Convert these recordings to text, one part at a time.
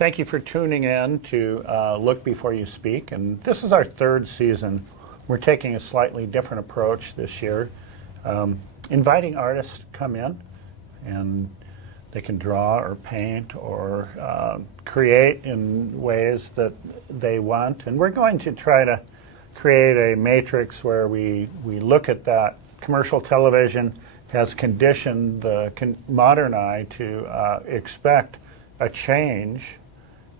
Thank you for tuning in to Look Before You Speak. And this is our third season. We're taking a slightly different approach this year, inviting artists to come in, and they can draw or paint or create in ways that they want. And we're going to try to create a matrix where we look at that. Commercial television has conditioned the modern eye to expect a change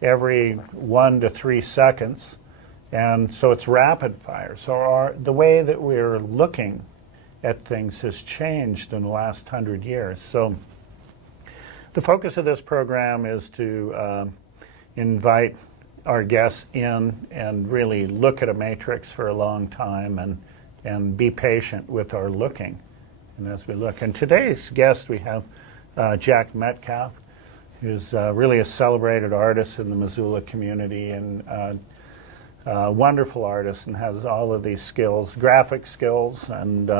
every 1 to 3 seconds, and so it's rapid fire. So the way that we're looking at things has changed in the last 100 years. So the focus of this program is to invite our guests in and really look at a matrix for a long time and be patient with our looking. And as we look, and today's guest we have Jack Metcalf, who's really a celebrated artist in the Missoula community and a wonderful artist and has all of these skills, graphic skills, and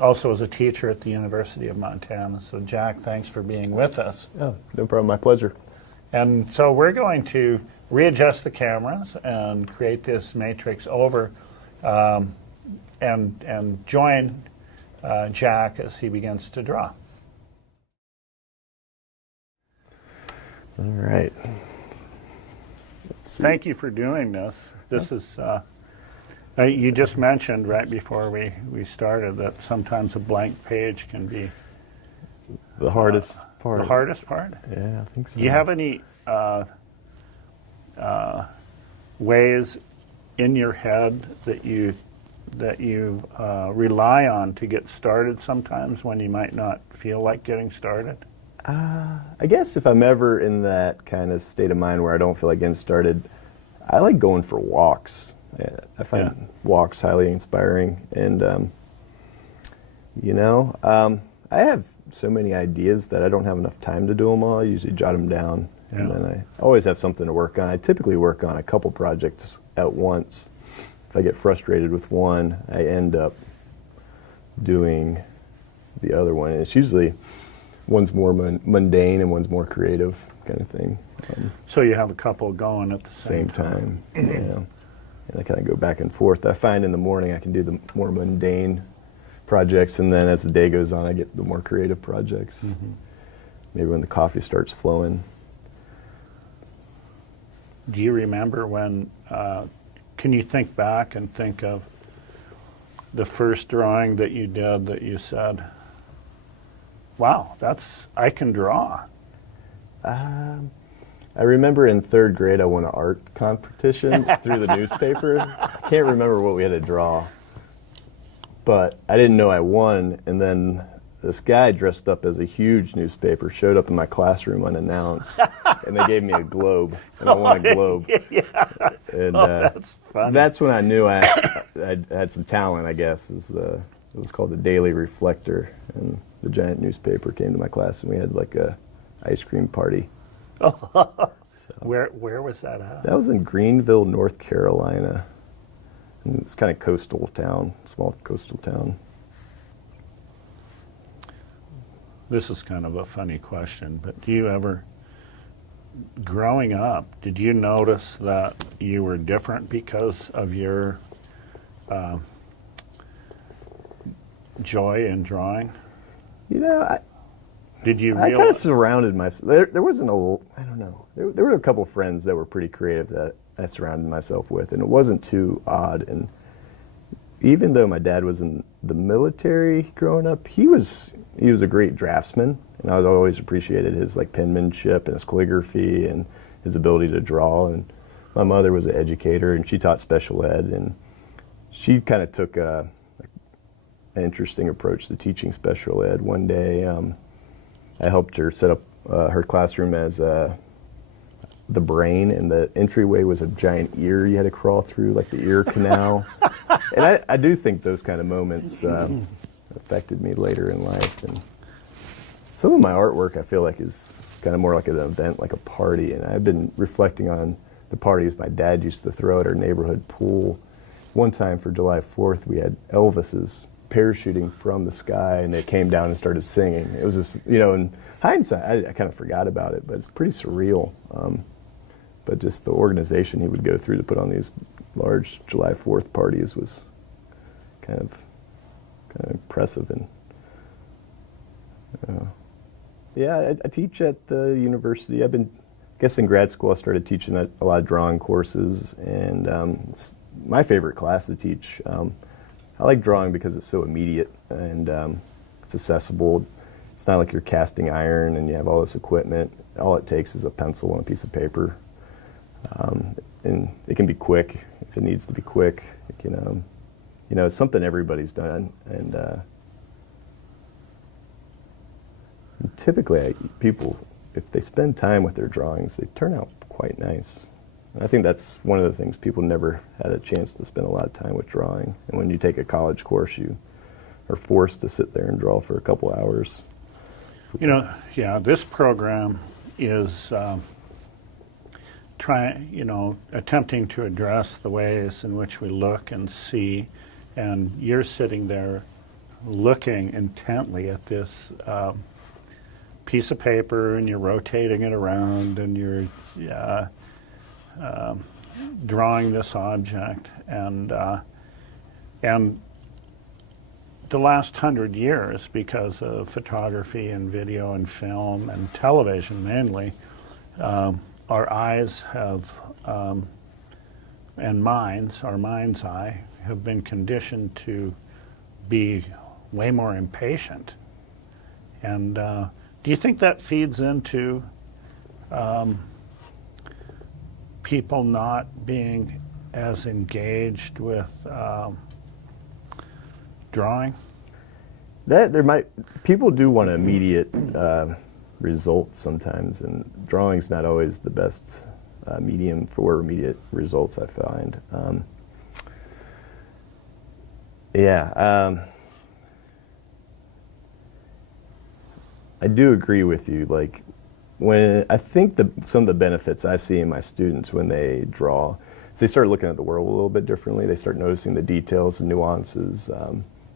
also is a teacher at the University of Montana. So Jack, thanks for being with us. Oh, no problem, my pleasure. And so we're going to readjust the cameras and create this matrix over and join Jack as he begins to draw. All right. Thank you for doing this. This is, you just mentioned right before we started that sometimes a blank page can be the hardest part. The hardest part? Yeah, I think so. Do you have any ways in your head that you rely on to get started sometimes when you might not feel like getting started? I guess if I'm ever in that kind of state of mind where I don't feel like getting started, I like going for walks. I find walks highly inspiring. And, I have so many ideas that I don't have enough time to do them all. I usually jot them down. Yeah. And then I always have something to work on. I typically work on a couple projects at once. If I get frustrated with one, I end up doing the other one. And it's usually one's more mundane and one's more creative kind of thing. So you have a couple going at the same time. Yeah. And I kind of go back and forth. I find in the morning I can do the more mundane projects, and then as the day goes on I get the more creative projects. Mm-hmm. Maybe when the coffee starts flowing. Do you remember when, can you think back and think of the first drawing that you did that you said, wow, I can draw? I remember in 3rd grade I won an art competition through the newspaper. I can't remember what we had to draw, but I didn't know I won, and then this guy dressed up as a huge newspaper showed up in my classroom unannounced, and they gave me a globe, and I won a globe. Yeah. And that's funny. That's when I knew I had some talent, I guess. It was called the Daily Reflector, and the giant newspaper came to my class, and we had like a ice cream party. So, where was that at? That was in Greenville, North Carolina. And it's kind of coastal town, small coastal town. This is kind of a funny question, but do you ever, growing up, did you notice that you were different because of your joy in drawing? Did you I kind of surrounded myself. There wasn't I don't know. There were a couple of friends that were pretty creative that I surrounded myself with, and it wasn't too odd. And even though my dad was in the military growing up, he was a great draftsman, and I always appreciated his penmanship and his calligraphy and his ability to draw. And my mother was an educator, and she taught special ed, and she kind of took an interesting approach to teaching special ed. One day, I helped her set up her classroom as the brain, and the entryway was a giant ear you had to crawl through, like the ear canal. And I do think those kind of moments affected me later in life. And some of my artwork I feel like is kind of more like an event, like a party. And I've been reflecting on the parties my dad used to throw at our neighborhood pool. One time for July 4th, we had Elvis's parachuting from the sky, and it came down and started singing. It was just, in hindsight, I kind of forgot about it, but it's pretty surreal. but just the organization he would go through to put on these large July 4th parties was kind of impressive. And yeah, I teach at the university. I guess in grad school I started teaching a lot of drawing courses, and it's my favorite class to teach. I like drawing because it's so immediate and it's accessible. It's not like you're casting iron and you have all this equipment. All it takes is a pencil and a piece of paper. And it can be quick if it needs to be quick. It can, it's something everybody's done. And typically people, if they spend time with their drawings, they turn out quite nice. And I think that's one of the things, people never had a chance to spend a lot of time with drawing. And when you take a college course, you are forced to sit there and draw for a couple hours. This program is attempting to address the ways in which we look and see, and you're sitting there looking intently at this piece of paper, and you're rotating it around, and you're drawing this object, and the last 100 years, because of photography and video and film and television mainly, our eyes have, and minds, our mind's eye, have been conditioned to be way more impatient. And do you think that feeds into people not being as engaged with drawing? People do want immediate results sometimes, and drawing's not always the best medium for immediate results, I find. I do agree with you. Like, when I think some of the benefits I see in my students when they draw is they start looking at the world a little bit differently. They start noticing the details and nuances.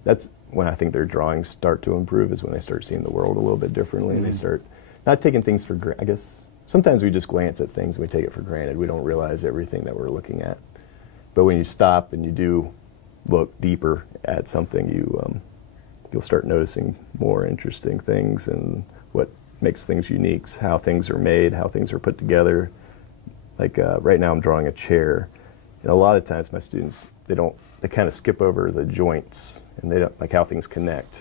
That's when I think their drawings start to improve, is when they start seeing the world a little bit differently, and they start not taking things for granted. I guess sometimes we just glance at things and we take it for granted. We don't realize everything that we're looking at. But when you stop and you do look deeper at something, you'll start noticing more interesting things and what makes things unique, how things are made, how things are put together. Like right now I'm drawing a chair, and a lot of times my students, they kind of skip over the joints, and they don't like how things connect.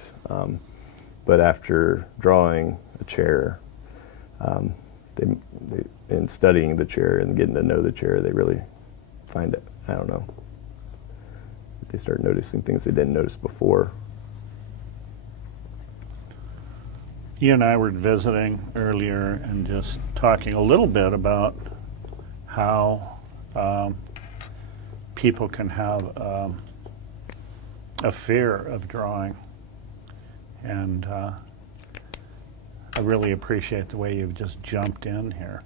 But after drawing a chair, in studying the chair and getting to know the chair, they really find it, I don't know, they start noticing things they didn't notice before. You and I were visiting earlier and just talking a little bit about how people can have a fear of drawing. And I really appreciate the way you've just jumped in here.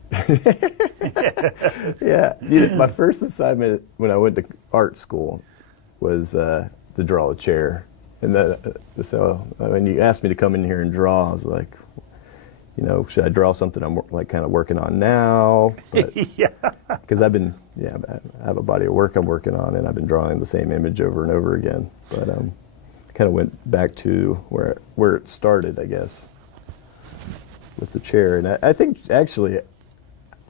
Yeah, my first assignment when I went to art school was to draw a chair. And so when you asked me to come in here and draw, I was like, should I draw something I'm like kind of working on now? Yeah. Because I have a body of work I'm working on, and I've been drawing the same image over and over again. But kind of went back to where it started, I guess, with the chair. And I think actually,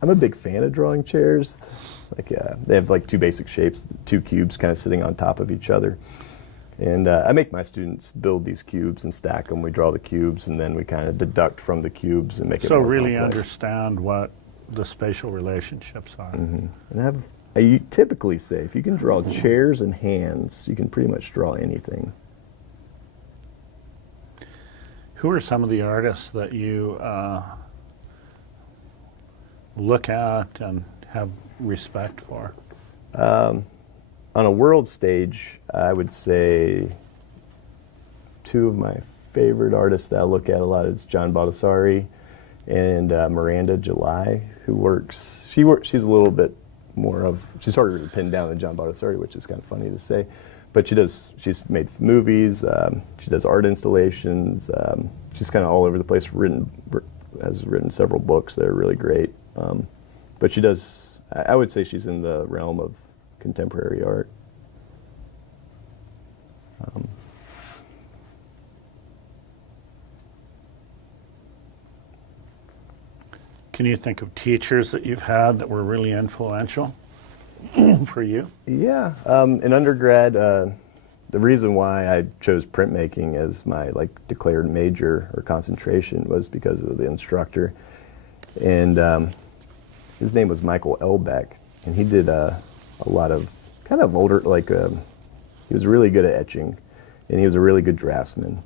I'm a big fan of drawing chairs. Like they have like two basic shapes, two cubes kind of sitting on top of each other. And I make my students build these cubes and stack them. We draw the cubes, and then we kind of deduct from the cubes and make it more really complex. Understand what the spatial relationships are. Mm-hmm. And I typically say, if you can draw chairs and hands, you can pretty much draw anything. Who are some of the artists that you look at and have respect for? On a world stage, I would say two of my favorite artists that I look at a lot is John Baldessari and Miranda, who works. She's a little bit she's harder to pin down than John Baldessari, which is kind of funny to say. But she's made movies, she does art installations, she's kind of all over the place, has written several books that are really great. But she does I would say she's in the realm of contemporary art. Can you think of teachers that you've had that were really influential for you? Yeah, in undergrad, the reason why I chose printmaking as my declared major or concentration was because of the instructor, and his name was Michael Elbeck, and he did a lot of kind of older, he was really good at etching, and he was a really good draftsman.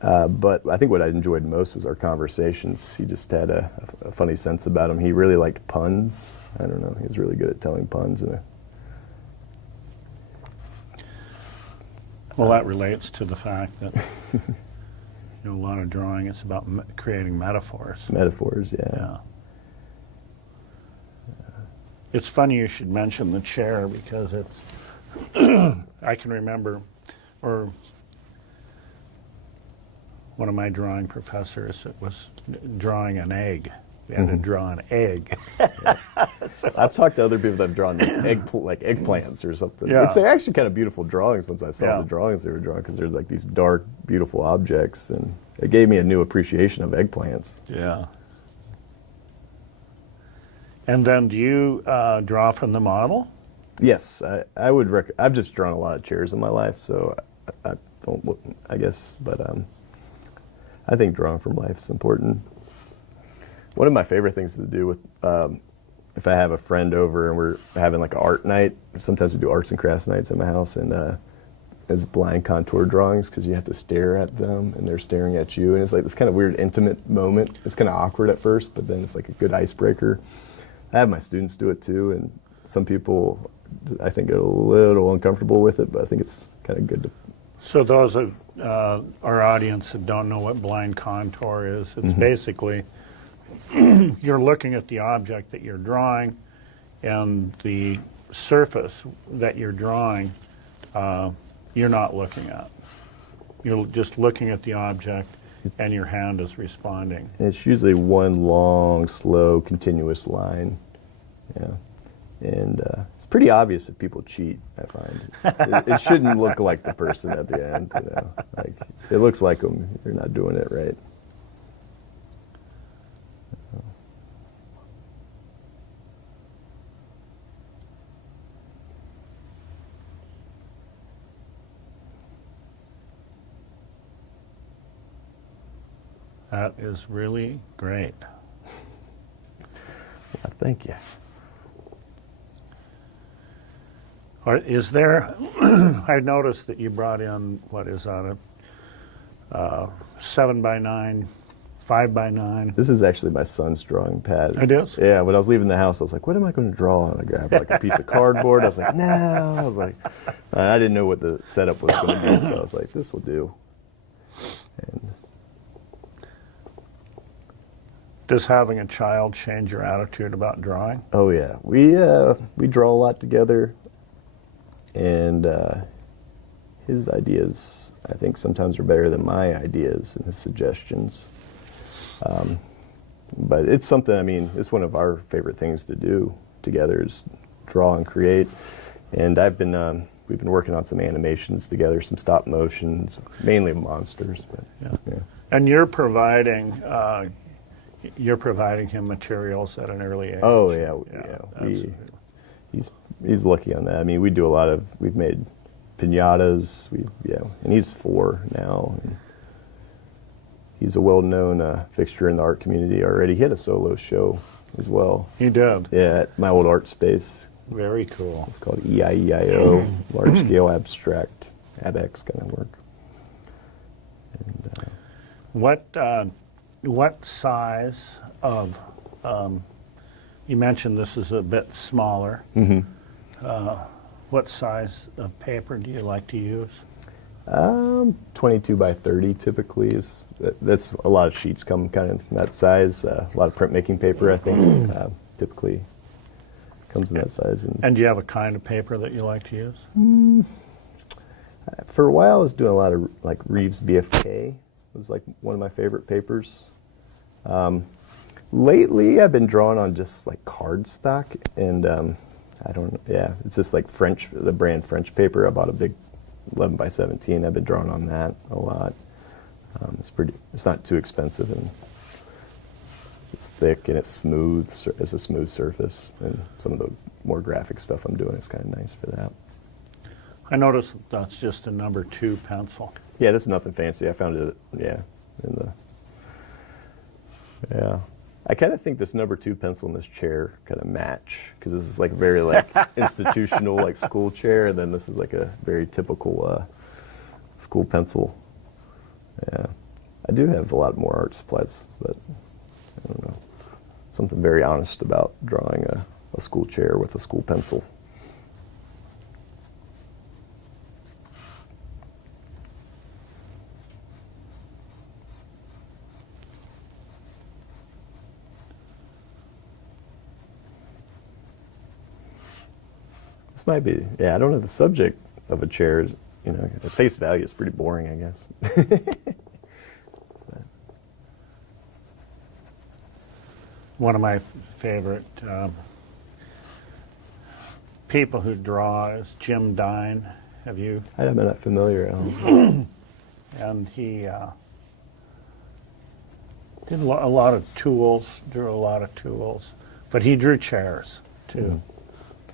But I think what I enjoyed most was our conversations. He just had a funny sense about him. He really liked puns. I don't know. He was really good at telling puns. Well, that relates to the fact that a lot of drawing is about creating metaphors. Metaphors, yeah. Yeah. It's funny you should mention the chair because it's, I can remember, or one of my drawing professors, it was drawing an egg. We had to draw an egg. I've talked to other people that have drawn eggplants or something, Yeah. which they're actually kind of beautiful drawings once I saw Yeah. the drawings they were drawing, because they're like these dark, beautiful objects, and it gave me a new appreciation of eggplants. Yeah. And then do you draw from the model? Yes, I would. I've just drawn a lot of chairs in my life, so I don't. I guess, but I think drawing from life is important. One of my favorite things to do with, if I have a friend over and we're having like an art night, sometimes we do arts and crafts nights at my house, and it's blind contour drawings, because you have to stare at them and they're staring at you, and it's like this kind of weird intimate moment. It's kind of awkward at first, but then it's like a good icebreaker. I have my students do it too, and some people I think get a little uncomfortable with it, but I think it's kind of good to. So those of our audience that don't know what blind contour is, it's basically you're looking at the object that you're drawing, and the surface that you're drawing you're not looking at. You're just looking at the object, and your hand is responding. And it's usually one long, slow, continuous line. Yeah. And it's pretty obvious if people cheat, I find. It shouldn't look like the person at the end, Like, it looks like them, you're not doing it right. That is really great. Well, thank you. Is there, I noticed that you brought in, what is that, a 7x9, 5x9? This is actually my son's drawing pad. It is? Yeah, when I was leaving the house, I was like, what am I going to draw on? I grabbed like a piece of cardboard. I was like, no. I was like, I didn't know what the setup was going to be, so I was like, this will do. And Does having a child change your attitude about drawing? oh yeah, we draw a lot together, and his ideas, I think, sometimes are better than my ideas and his suggestions. But it's something, I mean, it's one of our favorite things to do together is draw and create. And we've been working on some animations together, some stop motions, mainly monsters. But, yeah. And you're providing him materials at an early age. Oh yeah. He's lucky on that. I mean, we've made piñatas. And he's 4 now. And he's a well-known fixture in the art community already. He had a solo show as well. He did. Yeah, at my old art space. Very cool. It's called EIEIO, large scale abstract, ABX kind of work. And, what size of, you mentioned this is a bit smaller. What size of paper do you like to use? 22 by 30 typically that's a lot of sheets come kind of in that size. A lot of printmaking paper, I think, typically comes in that size. And do you have a kind of paper that you like to use? For a while, I was doing a lot of like Reeves BFK. It was like one of my favorite papers. Lately, I've been drawing on just like cardstock, and I don't. Yeah, it's just like the brand French paper. I bought a big 11 by 17. I've been drawing on that a lot. It's not too expensive, and it's thick and it's smooth. It's a smooth surface, and some of the more graphic stuff I'm doing is kind of nice for that. I noticed that's just a number 2 pencil. Yeah, this is nothing fancy. I found it. Yeah. I kind of think this number 2 pencil and this chair kind of match, because this is like very like institutional, like school chair, and then this is like a very typical school pencil. Yeah, I do have a lot more art supplies, but I don't know, something very honest about drawing a school chair with a school pencil. This might be, I don't know, the subject of a chair is, at face value is pretty boring, I guess. One of my favorite people who draw is Jim Dine. Have you? I'm not familiar. And he did a lot of tools, drew a lot of tools, but he drew chairs too.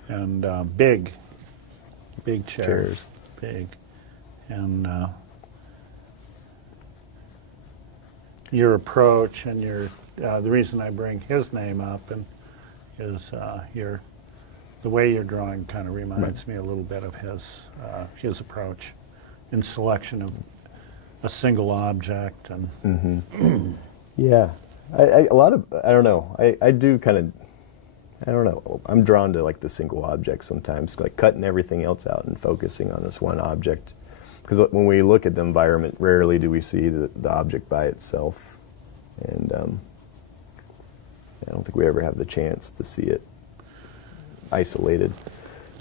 And big chairs, big, and your approach and the reason I bring his name up is the way you're drawing kind of reminds me a little bit of his approach in selection of a single object and yeah, I don't know, I do kind of. I don't know. I'm drawn to like the single object sometimes, like cutting everything else out and focusing on this one object. Because when we look at the environment, rarely do we see the object by itself. And I don't think we ever have the chance to see it isolated.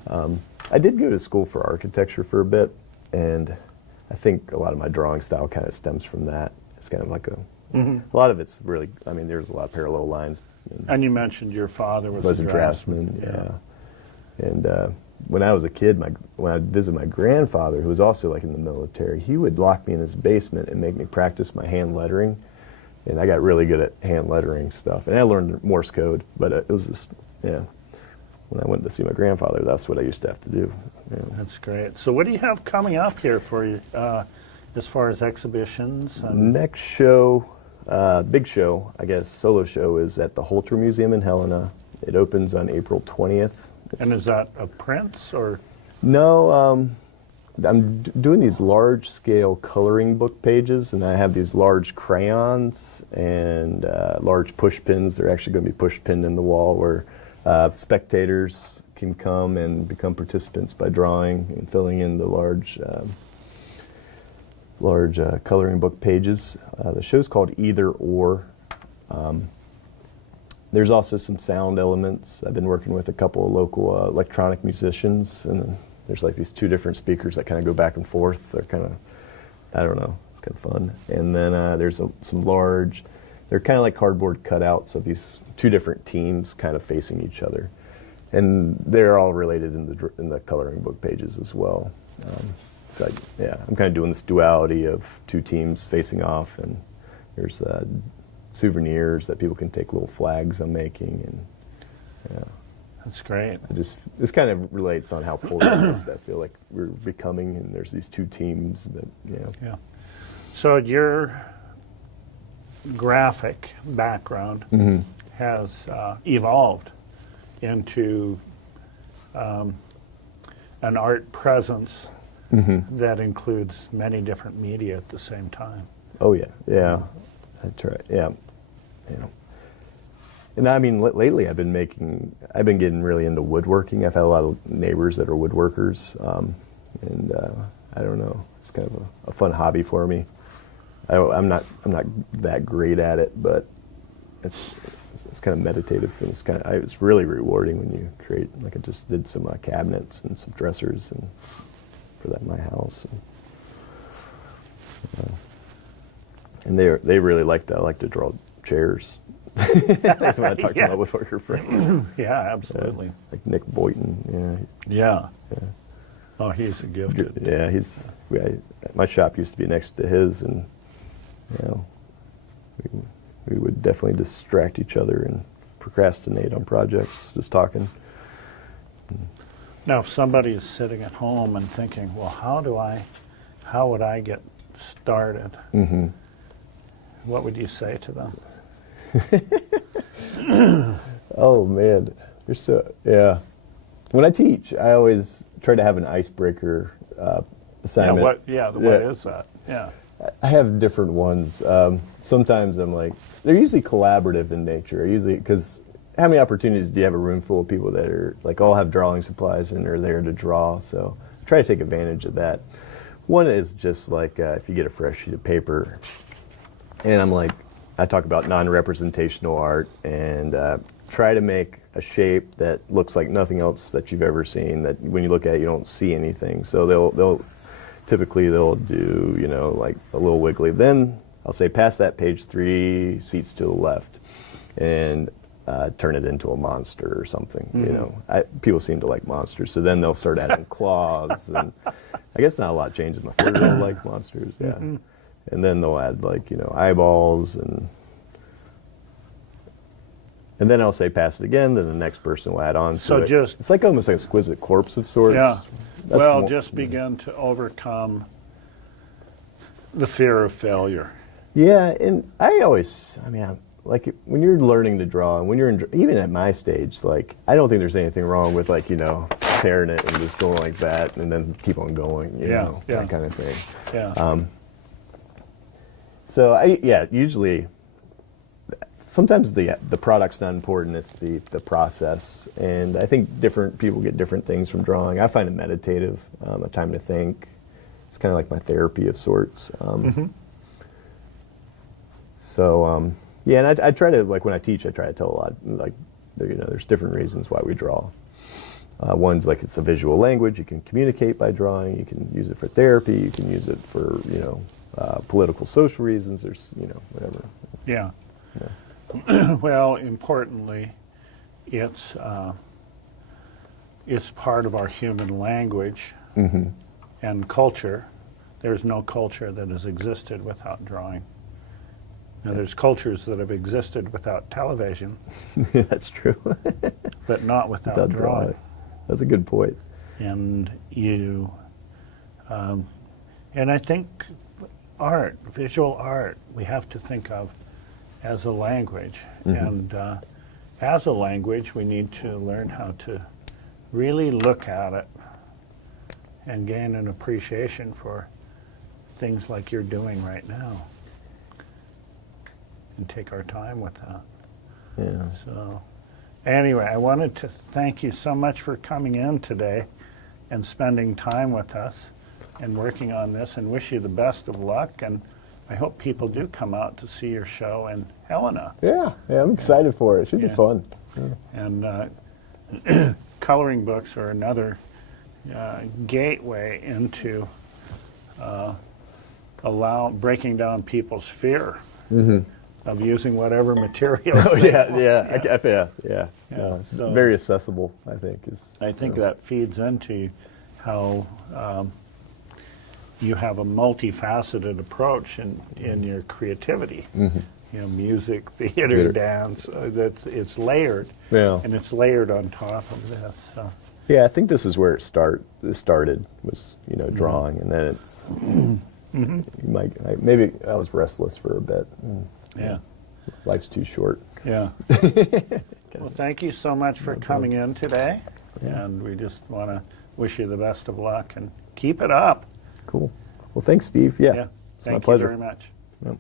I did go to school for architecture for a bit, and I think a lot of my drawing style kind of stems from that. It's kind of like a lot of it's really, there's a lot of parallel lines. And you mentioned your father was a draftsman. Yeah. And when I was a kid, when I visited my grandfather, who was also like in the military, he would lock me in his basement and make me practice my hand lettering. And I got really good at hand lettering stuff. And I learned Morse code, but it was just, when I went to see my grandfather, that's what I used to have to do. Yeah. That's great. So what do you have coming up here for you as far as exhibitions? Next show, big show, I guess, solo show, is at the Holter Museum in Helena. It opens on April 20th. And is that of prints or? No, I'm doing these large-scale coloring book pages, and I have these large crayons and large push pins. They're actually going to be push pinned in the wall where spectators can come and become participants by drawing and filling in the large coloring book pages. The show's called Either Or. There's also some sound elements. I've been working with a couple of local electronic musicians, and there's like these 2 different speakers that kind of go back and forth. They're kind of, I don't know, it's kind of fun. And then there's some large, they're kind of like cardboard cutouts of these 2 different teams kind of facing each other. And they're all related in the coloring book pages as well. So I'm kind of doing this duality of 2 teams facing off, and there's souvenirs that people can take, little flags I'm making, and That's great. This kind of relates on how polarized I feel like we're becoming, and there's these 2 teams that, Yeah. So your graphic background has evolved into an art presence that includes many different media at the same time. Oh yeah, that's right. Yeah. And lately I've been getting really into woodworking. I've had a lot of neighbors that are woodworkers, and I don't know, it's kind of a fun hobby for me. I'm not that great at it, but it's kind of meditative, and it's really rewarding when you create. Like I just did some cabinets and some dressers and for that in my house, and they really like that. I like to draw chairs, when I talk to my woodworker friends. Yeah, absolutely. Like Nick Boynton, Yeah. Oh, he's a gifted. yeah. My shop used to be next to his, and we would definitely distract each other and procrastinate on projects, just talking. Now, if somebody is sitting at home and thinking, well, how would I get started? Mm-hmm. What would you say to them? Oh man, when I teach, I always try to have an icebreaker assignment. What is that? Yeah. I have different ones. Sometimes I'm like, they're usually collaborative in nature. Because how many opportunities do you have a room full of people that are like all have drawing supplies and are there to draw? So I try to take advantage of that. One is just like if you get a fresh sheet of paper, and I talk about non-representational art and try to make a shape that looks like nothing else that you've ever seen. That when you look at it, you don't see anything. So they'll typically do like a little wiggly. Then I'll say pass that page 3 seats to the left, and turn it into a monster or something. Mm-hmm. People seem to like monsters, so then they'll start adding claws, and I guess not a lot changes. My 4-year-old like monsters, yeah. Mm-hmm. And then they'll add eyeballs, and then I'll say pass it again. Then the next person will add on. So it's like almost like an exquisite corpse of sorts. Yeah. Just begin to overcome the fear of failure. Yeah, and like when you're learning to draw, and when you're even at my stage, I don't think there's anything wrong with tearing it and just going like that, and then keep on going. You know, that kind of thing. Yeah. So usually, sometimes the product's not important. It's the process, and I think different people get different things from drawing. I find it meditative, a time to think. It's kind of like my therapy of sorts. So and I try to when I teach, I try to tell a lot there's different reasons why we draw. One's it's a visual language. You can communicate by drawing. You can use it for therapy. You can use it for political, social reasons. There's whatever. Yeah. Well, importantly, it's part of our human language and culture. There's no culture that has existed without drawing. Now, there's cultures that have existed without television. That's true. But not without drawing. That's a good point. And and I think visual art, we have to think of as a language. And as a language, we need to learn how to really look at it and gain an appreciation for things like you're doing right now, and take our time with that. Yeah. So anyway, I wanted to thank you so much for coming in today and spending time with us and working on this, and wish you the best of luck. And I hope people do come out to see your show in Helena. Yeah, I'm excited for it. It should be fun. Yeah. And coloring books are another gateway into breaking down people's fear of using whatever material. It's very accessible, I think. I think that feeds into how you have a multifaceted approach in your creativity. Music, theater, dance. It's layered, and it's layered on top of this. So. Yeah, I think this is where it started was drawing, and then it's maybe I was restless for a bit. Yeah, life's too short. Yeah. Well, thank you so much for coming in today, and we just want to wish you the best of luck and keep it up. Cool. Well, thanks, Steve. Yeah, it's my pleasure. Thank you very much. Yep.